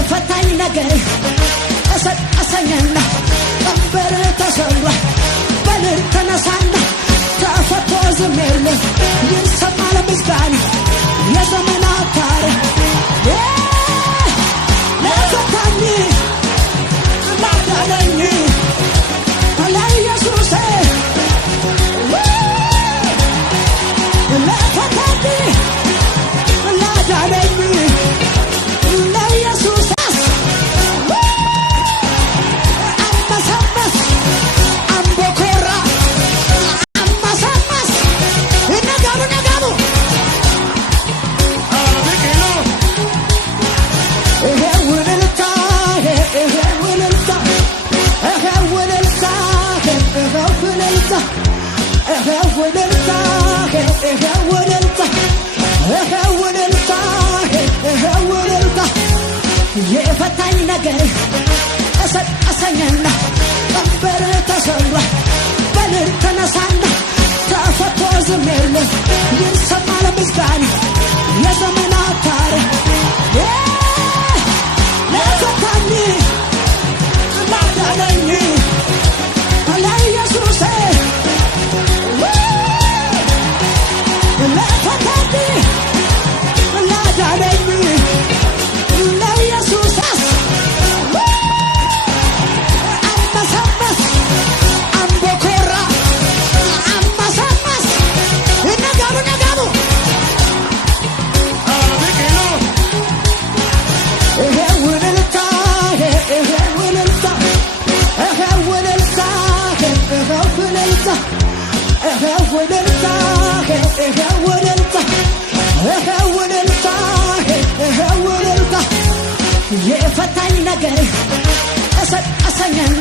የፈታኝ ነገር አሰኘና ቀንበር ተሰብሯል በልል ተነሳና ተፈቶ ዝም የለም ይሰማል ምስጋና የዘመናት ታሪክ ለፈታኝ ላዳነኝ ለኢየሱሴ ለፈታኝ ላዳነኝ ለኢየሱስ አመሰመስ አምቦኮራ አመሰመስ ነገሩ የፈታኝ ነገር አሰኘና ቀንበር ተሰብሯል በልል ተነሳና ተፈቶ ዝም የለም ይሰማል ምስጋና የዘመናት ታሪክ ለፈታኝ ላዳነኝ ለኢየሱሴ ለፈታኝ ላዳነኝ ለኢየሱስ አመሰመስ አምቦኮራ አመሰመስ ነገሩ የፈታኝ ነገር አሰኘና